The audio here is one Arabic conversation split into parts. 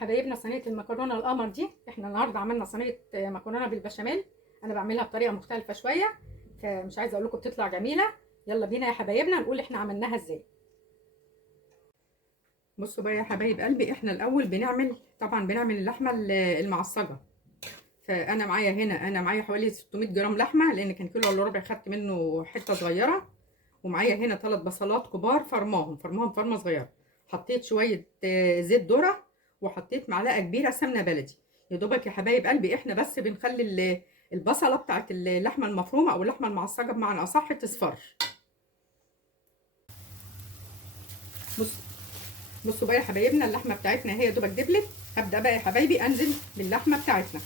حبايبنا صينيه المكرونه القمر دي. احنا النهارده عملنا صينيه مكرونه بالبشاميل. انا بعملها بطريقه مختلفه شويه، فمش عايزه اقول لكم بتطلع جميله. يلا بينا يا حبايبنا نقول احنا عملناها ازاي. بصوا بقى يا حبايب قلبي، احنا الاول بنعمل اللحمه المعصجه. فانا معايا هنا حوالي 600 جرام لحمه، لان كان كيلو الا ربع خدت منه حته صغيره. ومعايا هنا 3 بصلات كبار فرماهم فرمه صغيره. حطيت شويه زيت ذره، وحطيت معلقه كبيره سمنه بلدي. يا دوبك يا حبايب قلبي احنا بس بنخلي البصله بتاعت اللحمه المفرومه او اللحمه المعصجه بمعنى اصح تصفر. بصوا بقى يا حبايبنا، اللحمه بتاعتنا هي دوبك دبلت. هبدا بقى يا حبايبي انزل باللحمه بتاعتنا.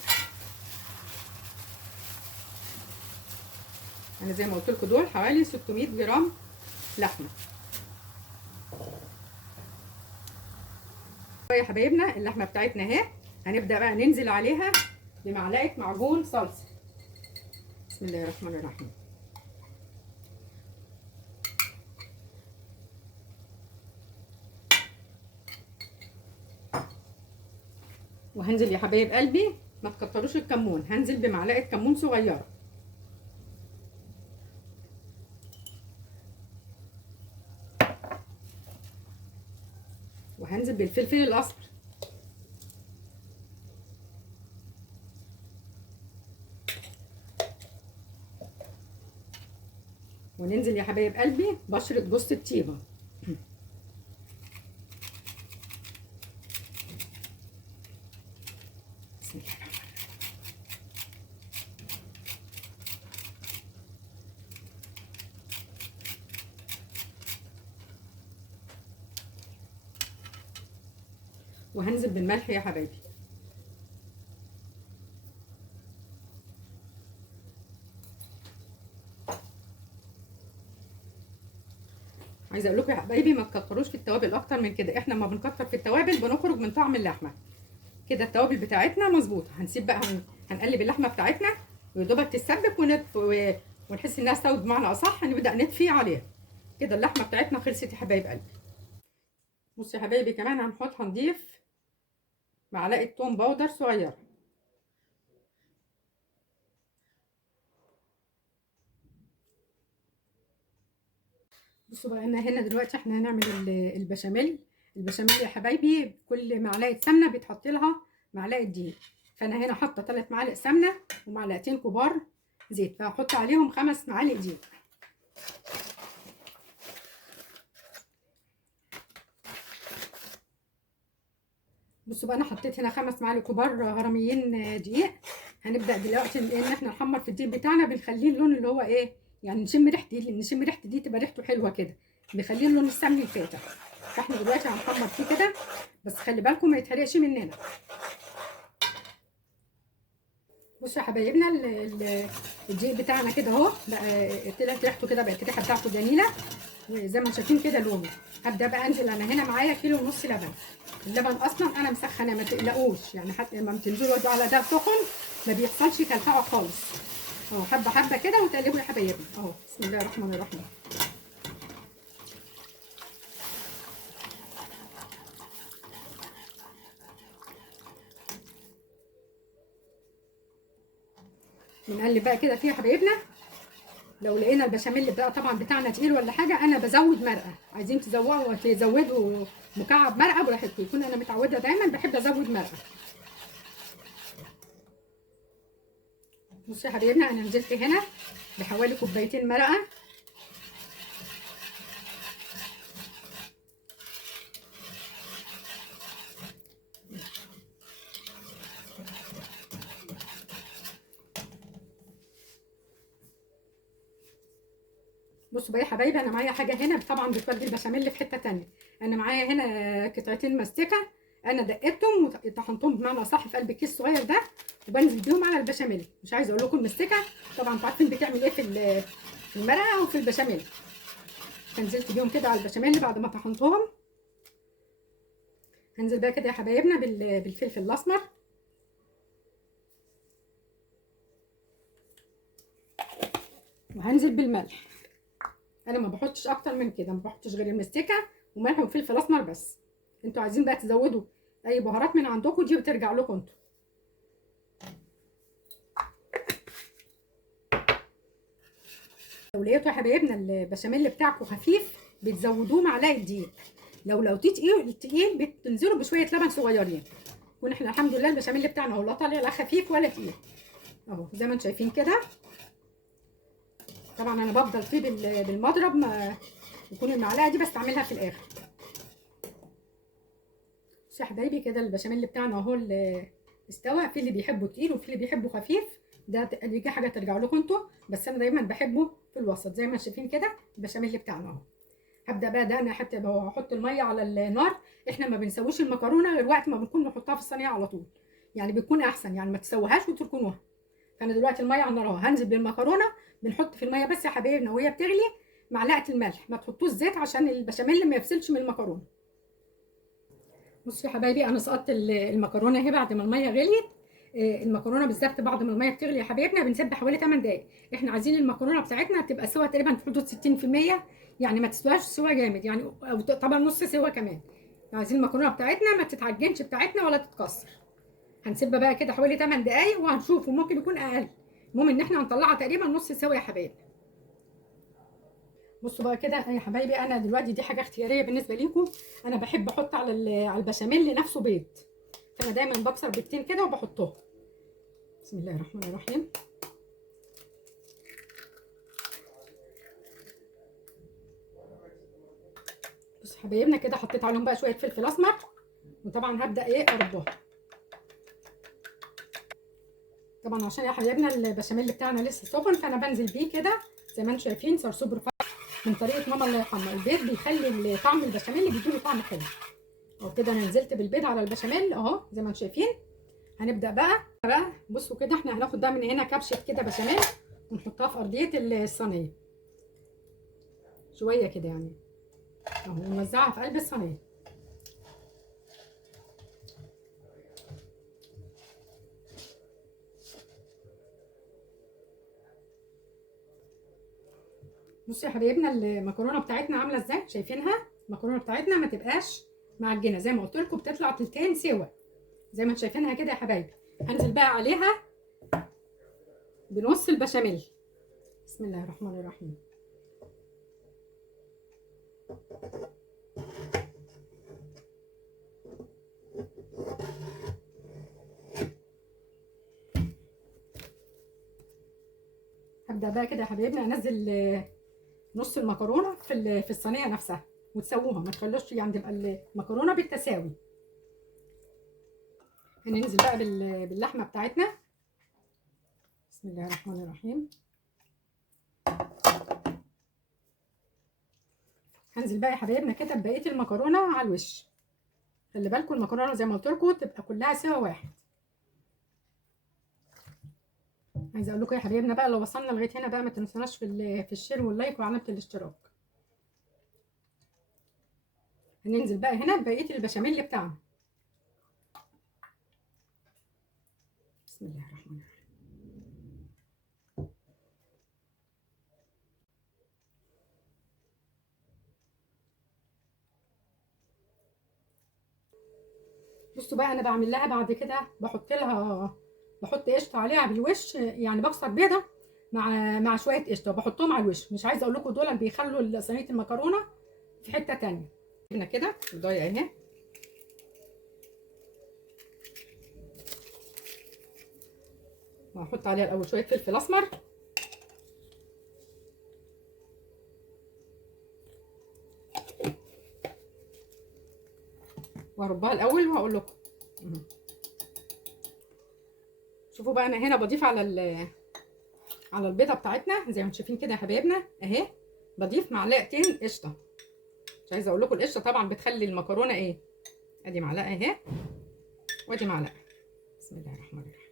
انا زي ما قلت لكم دول حوالي 600 جرام لحمه. يا حبايبنا اللحمه بتاعتنا اهي، هنبدا بقى ننزل عليها بمعلقه معجون صلصه. بسم الله الرحمن الرحيم. وهنزل يا حبايب قلبي، ما تكتروش الكمون، هنزل بمعلقه كمون صغيره. وهنزل بالفلفل الاسمر. وننزل يا حبايب قلبي بشره جوز الطيبه. بسم الله الرحمن الرحيم. وهنزل بالملح يا حبايبي. عايزه اقول لكم يا حبايبي ما تكتروش في التوابل اكتر من كده، احنا لما بنكتر في التوابل بنخرج من طعم اللحمه. كده التوابل بتاعتنا مظبوطه. هنسيب بقى هنقلب اللحمه بتاعتنا ويا دوبك تتسبك ونحس انها استوت بمعنى اصح، هنبدا نطفي عليها. كده اللحمه بتاعتنا خلصت يا حبايب قلبي. بصوا يا حبايبي كمان هنضيف معلقه توم باودر صغيره. بصوا بقى هنا دلوقتي احنا هنعمل البشاميل. البشاميل يا حبايبي كل معلقه سمنه بيتحط لها معلقه دقيق. فانا هنا حاطه 3 معالق سمنه ومعلقتين كبار زيت، فهحط عليهم 5 معالق دقيق. بصوا بقى انا حطيت هنا 5 معالق كبار هرميين دقيق. هنبدا دلوقتي ان احنا نحمر في الدقيق بتاعنا، بنخليه اللون اللي هو ايه، يعني نشم ريحه دي تبقى ريحته حلوه كده، بنخليه اللون السمني الفاتح. فاحنا دلوقتي هنحمر فيه كده، بس خلي بالكم ما يتحرقش مننا. بصوا يا حبايبنا الدقيق بتاعنا كده اهو بقى، طلعت ريحته كده، بقت الريحه بتاعته جميله وزي ما شايفين كده لونه. هبدا بقى انزل. انا هنا معايا كيلو ونص لبن. اللبن اصلا انا مسخنه، ما تقلقوش يعني، حتى لما بتنزلوا على ده سخن ما بيحصلش كلكعه خالص. اهو حبه حبه كده وتقلبوا يا حبايبنا اهو. بسم الله الرحمن الرحيم. بنقلب بقى كده فيه يا حبايبنا. لو لقينا البشاميل بقى طبعا بتاعنا تقيل ولا حاجه، انا بزود مرقه. عايزين تزودوا مكعب مرقه براحتكم، يكون انا متعوده دايما بحب ازود مرقه. بصوا يا حبايبنا انا نزلت هنا بحوالي كوبايتين مرقه. بصوا بقى يا حبايبي، انا معايا حاجه هنا طبعا بتودي البشاميل في حته تانية. انا معايا هنا قطعتين مستكه، انا دقيتهم وطحنتهم بمعنى اصح في قلب الكيس الصغير ده، وبنزل بيهم على البشاميل. مش عايزه اقول لكم المستكه طبعا انتوا عارفين بتعمل ايه في المرقه وفي البشاميل. فنزلت بيهم كده على البشاميل بعد ما طحنتهم. هنزل بقى كده يا حبايبنا بالفلفل الاسمر. وهنزل بالملح. انا ما بحطش اكتر من كده، ما بحطش غير المستكه وملح وفلفل اسمر بس. انتوا عايزين بقى تزودوا اي بهارات من عندكم دي بترجع لكم انتوا. لو لقيتوا يا حبايبنا البشاميل بتاعكم خفيف بتزودوه معلقه دقيق، لو تقيل تقيل بتنزلوا بشويه لبن صغيرين. يكون احنا الحمد لله البشاميل بتاعنا هو لا طالع لا خفيف ولا تقيل اهو زي ما انتم شايفين كده. طبعا انا بفضل فيه بالمضرب، ما يكون المعلقه دي بستعملها في الاخر. بصوا يا حبايبي كده البشاميل بتاعنا اهو اللي استوى. في اللي بيحبه تقيل وفي اللي بيحبه خفيف، دي حاجه ترجع لكم انتوا، بس انا دايما بحبه في الوسط زي ما شايفين كده. البشاميل بتاعنا اهو. هبدا بقى ده انا هحط الميه على النار. احنا ما بنسويش المكرونه غير وقت ما بنكون نحطها في الصينيه على طول، يعني بيكون احسن، يعني ما تسويهاش وتركنوها. فانا دلوقتي الميه على النار اهو، هنزل بالمكرونه. بنحط في الميه بس يا حبايبنا وهي بتغلي معلقه الملح، ما تحطوش زيت عشان البشاميل ما يفصلش من المكرونه. بصوا يا حبايبي انا سقطت المكرونه اهي بعد ما الميه غليت. المكرونه بالظبط بعد ما الميه بتغلي يا حبايبنا بنسيبها حوالي 8 دقائق. احنا عايزين المكرونه بتاعتنا تبقى سوا تقريبا في حدود 60%، يعني ما تستواش سوا جامد يعني، او طبعا نص سوا كمان. عايزين المكرونه بتاعتنا ما تتعجنش بتاعتنا ولا تتكسر. هنسيبها بقى كده حوالي 8 دقائق وهنشوف، وممكن يكون اقل. المهم ان احنا هنطلعها تقريبا نص سوا يا حبايبي. بصوا بقى كده يا حبايبي، انا دلوقتي دي حاجه اختياريه بالنسبه ليكم. انا بحب احط على البشاميل نفسه بيض، فانا دايما بكسر بيضتين كده وبحطهم. بسم الله الرحمن الرحيم. بصوا حبايبنا كده حطيت عليهم بقى شويه فلفل اسمر، وطبعا هبدا اربهم. طبعا عشان يا حبايبنا البشاميل بتاعنا لسه سخن، فانا بنزل بيه كده زي ما انتم شايفين سرسوب رفيع من طريقه ماما الله يرحمها. البيض بيخلي طعم البشاميل بيديله طعم حلو. اهو كده انا نزلت بالبيض على البشاميل اهو زي ما انتم شايفين. هنبدا بقى بصوا كده احنا هناخد بقى من هنا كبشه كده بشاميل ونحطها في ارضيه الصينيه شويه كده يعني اهو، ونوزعها في قلب الصينيه. بصوا يا حبايبنا المكرونه بتاعتنا عامله ازاي، شايفينها؟ المكرونه بتاعتنا ما تبقاش معجنه زي ما قلت لكم، بتطلع تلتين سوا زي ما انتم شايفينها كده يا حبايبي. هنزل بقى عليها بنص البشاميل. بسم الله الرحمن الرحيم. هبدا بقى كده يا حبايبنا انزل نص المكرونه في الصينيه نفسها، وتسووها ما تخلوش يعني تبقى المكرونه بالتساوي. هننزل بقى باللحمه بتاعتنا. بسم الله الرحمن الرحيم. هنزل بقى يا حبايبنا كده ببقيه المكرونه على الوش. خلي بالكم المكرونه زي ما قلت لكم تبقى كلها سوا واحد. عايزه اقول لكم يا حبايبنا بقى لو وصلنا لغايه هنا بقى ما تنسوناش في الشير واللايك وعلامه الاشتراك. هننزل بقى هنا ببقيه البشاميل بتاعنا. بسم الله الرحمن الرحيم. بصوا بقى انا بعمل لها بعد كده بحط قشطه عليها بالوش، يعني بكسر بيضه مع شويه قشطه وبحطهم على الوش. مش عايزه اقول لكم دول بيخلوا صينيه المكرونه في حته تانية. هنا كده الضايه اهي. وهحط عليها الاول شويه فلفل اسمر، وهربها الاول وهقول لكم. شوفوا بقى انا هنا بضيف على البيضه بتاعتنا زي ما انتم شايفين كده يا حبايبنا اهي. بضيف معلقتين قشطه. مش عايزه اقول لكم القشطه طبعا بتخلي المكرونه ايه. ادي معلقه اهي وادي معلقه. بسم الله الرحمن الرحيم.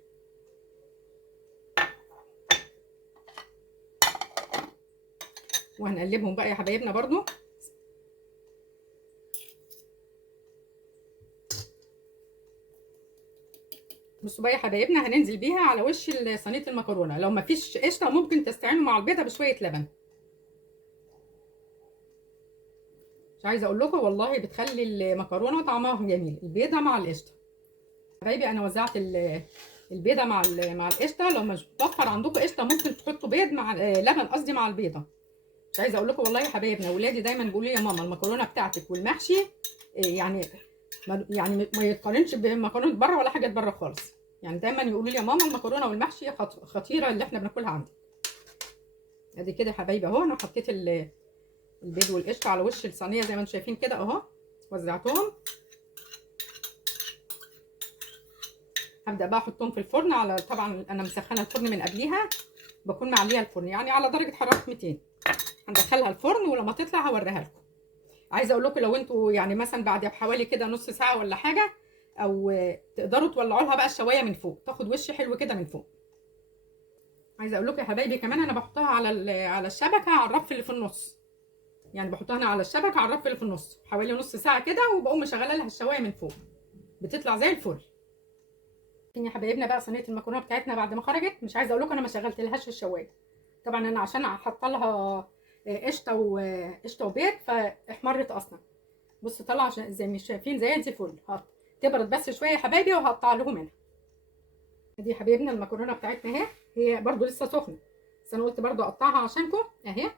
وهنقلبهم بقى يا حبايبنا برضو. بصوا بقى يا حبايبنا هننزل بيها على وش صينيه المكرونه. لو ما فيش قشطه ممكن تستعينوا مع البيضه بشويه لبن. مش عايزه اقول لكم والله بتخلي المكرونه طعمها جميل، البيضه مع القشطه. حبايبي انا وزعت البيضه مع القشطه. لو مش متوفر عندكم قشطه ممكن تحطوا بيض مع لبن قصدي مع البيضه. مش عايزه اقول لكم والله يا حبايبنا، اولادي دايما بيقولوا لي يا ماما المكرونه بتاعتك والمحشي يعني ما يتقارنش بمكرونه بره ولا حاجه بره خالص. يعني دايما يقولوا لي يا ماما المكرونه والمحشي خطيره اللي احنا بناكلها عندك. ادي كده يا حبايبي اهو، انا حطيت البيض والقشطه على وش الصينيه زي ما انتم شايفين كده اهو، وزعتهم. هبدا بقى احطهم في الفرن على، طبعا انا مسخنه الفرن من قبليها، بكون معليه الفرن يعني على درجه حراره 200. هندخلها الفرن ولما تطلع هوريها لكم. عايزه اقول لكم لو انتوا يعني مثلا بعد بحوالي كده نص ساعه ولا حاجه، او تقدروا تولعوا لها بقى الشوايه من فوق، تاخد وش حلو كده من فوق. عايزه اقول لكم يا حبايبي كمان انا بحطها على الشبكه على الرف اللي في النص. يعني بحطها هنا على الشبكه على الرف اللي في النص حوالي نص ساعه كده، وبقوم مشغله لها الشوايه من فوق، بتطلع زي الفل. يا حبايبنا بقى صينيه المكرونه بتاعتنا بعد ما خرجت، مش عايزه اقول لكم انا ما شغلتلهاش الشوايه. طبعا انا عشان حاطه لها قشطه وبيض فاحمرت اصلا. بصوا طلع زي مش شايفين زي الفل. تبرد بس شويه يا حبايبي وهقطع لهم منها. دي يا حبايبنا المكرونه بتاعتنا اهي، هي برده لسه سخنه بس انا قلت برده اقطعها عشانكم اهي.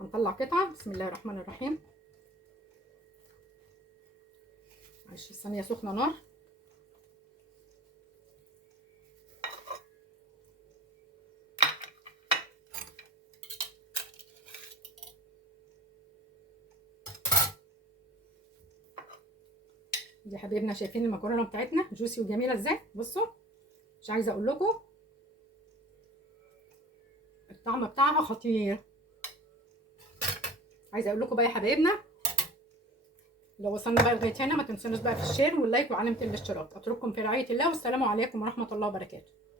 هنطلع قطعه. بسم الله الرحمن الرحيم. معلش الصينيه سخنه نار. دي حبايبنا شايفين المكرونه بتاعتنا جوسي وجميله ازاي؟ بصوا مش عايزه اقول لكم الطعم بتاعها خطير. عايزه اقول لكم بقى يا حبايبنا، لو وصلنا بقى لغايه هنا ما تنسونوش بقى في الشير واللايك وعلامه الاشتراك. اترككم في رعايه الله، والسلام عليكم ورحمه الله وبركاته.